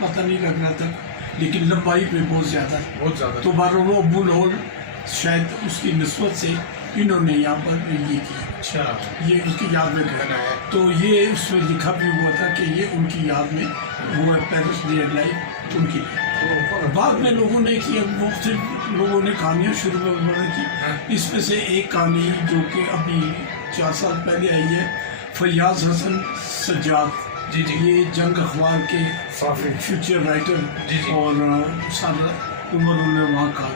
पता नहीं लग रहा था, लेकिन लंबाई पे बहुत ज़्यादा तो बारूल हॉल शायद उसकी निस्बत से इन्होंने यहाँ पर ये किया। अच्छा, ये उसकी याद में बनाया, तो ये उसमें लिखा भी हुआ था कि ये उनकी याद में वो है पेरिस डे लाइफ उनकी। बाद में लोगों ने किया, मुख्तलिफ लोगों ने कहानियाँ शुरू में की। इसमें से एक कहानी जो कि अभी 4 साल पहले आई है, फयाज हसन सज्जाद जी जी, ये जंग अखबार के फ्यूचर राइटर जी जी, और सारा उम्र उन्होंने वहाँ कहा,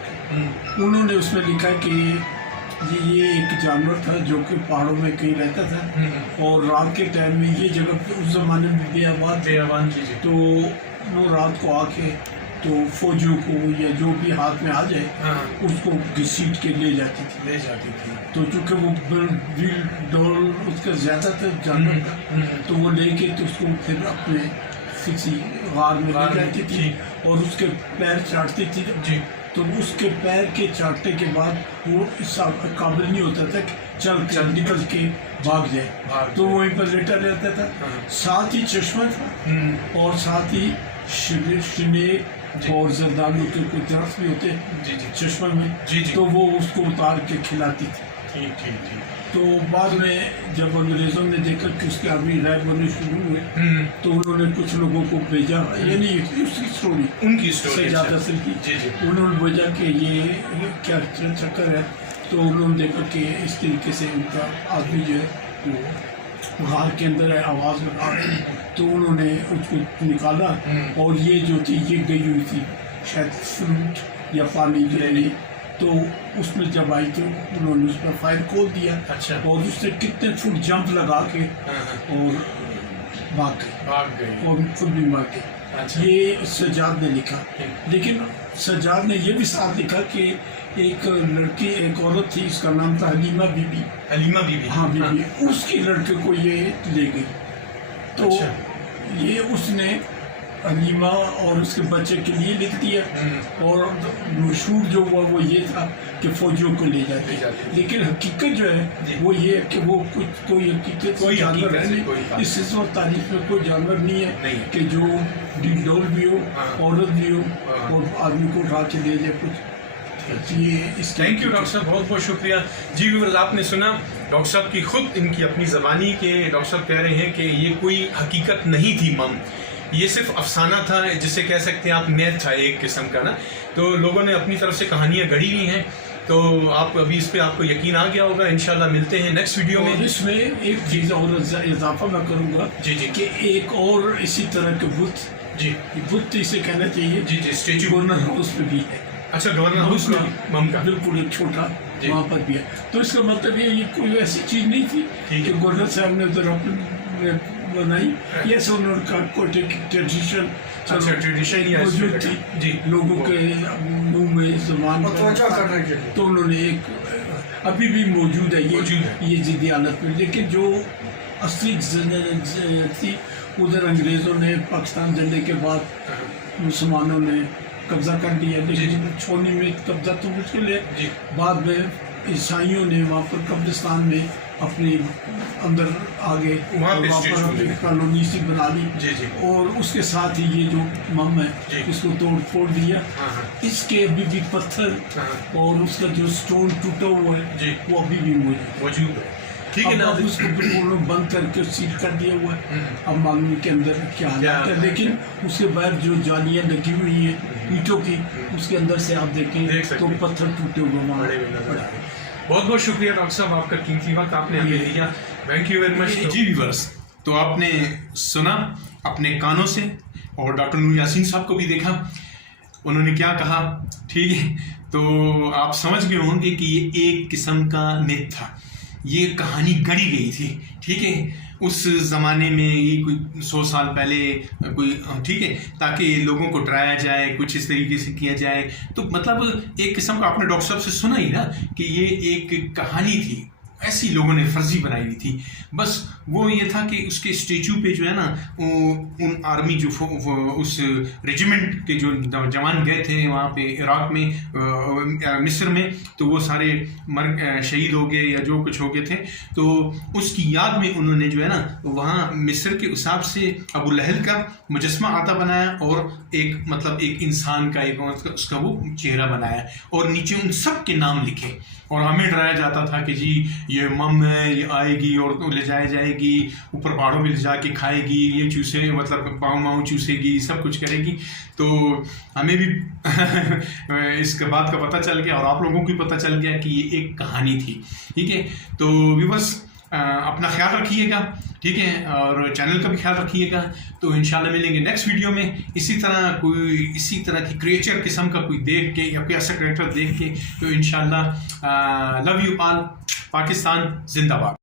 उन्होंने उसमें लिखा कि ये एक जानवर था जो कि पहाड़ों में कहीं रहता था और रात के टाइम में ये जगह उस ज़माने में बेआबाद जी जी, तो वो रात को आके तो फौजियों को या जो भी हाथ में आ जाए उसको घसीट के ले जाती थी। तो चूँकि वो व्हील डॉल उसका ज़्यादा था जानवर का, तो वो लेके तो उसको फिर अपने किसी गार में ले जाती थी और उसके पैर चाटती थी जी। तो उसके पैर के चाटने के बाद वो इस काबिल नहीं होता था कि चल निकल के भाग जाए, तो वहीं पर लेटा रहता था। साथ ही चश्मा था और साथ ही शिने और जरदालू के कोई दरख्त भी होते चश्मा में, तो वो उसको उतार के खिलाती थी। तो बाद में जब अंग्रेज़ों ने देखा कि उसके आदमी राय बनने शुरू हुए, तो उन्होंने कुछ लोगों को भेजा, यानी उसकी स्टोरी उनकी स्टोरी ज़्यादा से की, उन्होंने भेजा कि ये क्या चक्कर है। तो उन्होंने देखा कि इस तरीके से उनका आदमी जो है वो गार के अंदर है, आवाज़ लगा रहे, तो उन्होंने उसको निकाला और ये जो थी ये गई हुई थी शायद फ्रूट या पानी के लिए, तो उसमें जब आई तो उन्होंने उस पर फायर खोल दिया। अच्छा। और उसने कितने फुट जंप लगा के और भाग गए और खुद भी मर गए। अच्छा। ये सज्जाद ने लिखा, लेकिन सज्जाद ने ये भी साथ लिखा कि एक लड़की, एक औरत थी, इसका नाम था हलीमा बीबी। हाँ बीबी, उसकी लड़के को ये ले गई। तो ये उसने हलीमा और उसके बच्चे के लिए लिख दिया और मशहूर जो हुआ वो ये था कि फौजियों को ले जाते, लेकिन हकीकत जो है वो ये है कि वो कोई हकीकत कोई जानवर है नहीं, इस किस्म तारीफ में कोई जानवर नहीं है कि जो डील भी हो, औरत भी हो और आदमी को उठा के ले जाए कुछ। थैंक यू डॉक्टर साहब, बहुत बहुत शुक्रिया जी। व्यूअर्स, आपने सुना डॉक्टर साहब की खुद इनकी अपनी ज़बानी के डॉक्टर साहब कह रहे हैं कि ये कोई हकीकत नहीं थी मम, ये सिर्फ अफसाना था, जिसे कह सकते हैं आप मैथ था एक किस्म का ना। तो लोगों ने अपनी तरफ से कहानियाँ गढ़ी हुई हैं, तो आप अभी इस पर आपको यकीन आ गया होगा। इंशाल्लाह मिलते हैं नेक्स्ट वीडियो में। इसमें एक चीज़ और इजाफा मैं करूँगा जी कि एक और इसी तरह के बुत इसे कहना चाहिए जी, स्टेचू गवर्नर हाउस में भी है। अच्छा, गवर्नर हाउस में मम का बिल्कुल एक छोटा वहाँ पर भी है। तो इसका मतलब ये कोई ऐसी चीज़ नहीं थी कि गवर्नर साहब ने उधर अपने बनाई, ये उन्होंने कोई ट्रेडिशन मौजूद थी जी, लोगों के मुंह में ज़बान, तो उन्होंने एक अभी भी मौजूद है ये जिद्दी हालत में। लेकिन जो असली थी उधर अंग्रेज़ों ने पाकिस्तान जलने के बाद मुसलमानों ने कब्जा कर लिया, लेकिन छोड़ने में कब्जा तो मुश्किल है। बाद में ईसाइयों ने वहाँ पर कब्रिस्तान में अपने अंदर आगे वहाँ पर अपनी कॉलोनी सी बना ली और उसके साथ ही ये जो मम है इसको तोड़ फोड़ दिया। इसके अभी भी पत्थर और उसका जो स्टोन टूटा हुआ है वो अभी भी मौजूद है। ठीक है ना, उसको बिल्कुल बंद करके सील कर दिया हुआ है। अब मालूम के अंदर क्या हालत है, लेकिन उसके बाहर जो जालियाँ लगी हुई है ईंटों की, उसके अंदर से आप देखें तो पत्थर टूटे हुए वहाँ। बहुत बहुत शुक्रिया डॉक्टर साहब, आपका कीमती वक्त आपने हमें दिया। Thank you very much. जी व्यूअर्स, तो आपने सुना अपने कानों से और डॉक्टर नूर यासीन साहब को भी देखा, उन्होंने क्या कहा। ठीक है, तो आप समझ गए होंगे कि ये एक किस्म का मिथ था, ये कहानी गढ़ी गई थी। ठीक है, उस ज़माने में ये कोई 100 साल पहले कोई, ठीक है, ताकि लोगों को डराया जाए, कुछ इस तरीके से किया जाए। तो मतलब एक किस्म का आपने डॉक्टर साहब से सुना ही ना कि ये एक कहानी थी, ऐसी लोगों ने फर्जी बनाई हुई थी। बस वो ये था कि उसके स्टेचू पे जो है ना उन आर्मी जो उस रेजिमेंट के जो जवान गए थे वहाँ पे इराक में मिस्र में, तो वो सारे शहीद हो गए या जो कुछ हो गए थे, तो उसकी याद में उन्होंने जो है ना वहाँ मिस्र के हिसाब से अबू लहल का मुजस्मा आता बनाया और एक मतलब एक इंसान का एक उसका वो चेहरा बनाया और नीचे उन सब के नाम लिखे। और हमें डराया जाता था कि जी ये मम है, ये आएगी और ले जाए जाएगी, ऊपर पहाड़ों पे ले जाके खाएगी, ये चूसे मतलब पाँव चूसेगी, सब कुछ करेगी। तो हमें भी इसके बात का पता चल गया और आप लोगों को भी पता चल गया कि ये एक कहानी थी। ठीक है, तो व्यूअर्स अपना ख्याल रखिएगा, ठीक है, और चैनल का भी ख्याल रखिएगा। तो इंशाल्लाह मिलेंगे नेक्स्ट वीडियो में इसी तरह की क्रिएचर किस्म का कोई देख के या कोई ऐसा करेक्टर देख के। तो इंशाल्लाह लव यू ऑल, पाकिस्तान जिंदाबाद।